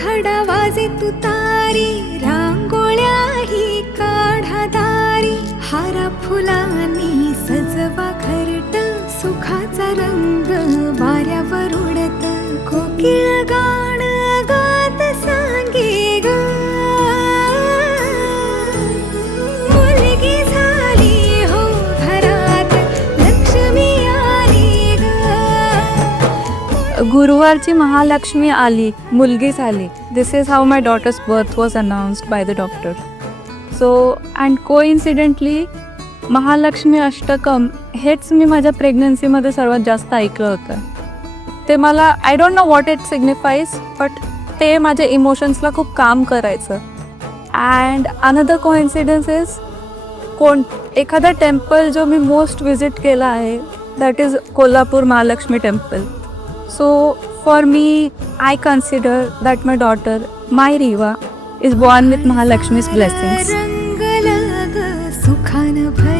घडा वाजे तुतारी, रांगोळ्याही काढा दारी, हारा फुलांनी सजवा घरट, सुखाचा रंग वाऱ्यावर उडत, कोकिळ गाण गात सांगे ग, मुलगी झाली हो घरात, लक्ष्मी आली ग. गुरुवारची महालक्ष्मी आली, मुलगी झाली. This is how my daughter's birth was announced by the doctor. So, and coincidentally, Mahalakshmi Ashtakam हेच मी माझ्या प्रेग्नन्सीमध्ये सर्वात जास्त ऐकलं होतं. ते मला I don't know what it signifies, but ते माझ्या इमोशन्सला खूप काम करायचं. अँड अनदर कोइन्सिडन्स इज एखादा टेम्पल जो मी मोस्ट विजिट केला आहे, that is Kolhapur Mahalakshmi temple. So for me, I consider that my daughter, my Riva, is born with Mahalakshmi's blessings. रंगला ग सुखान भर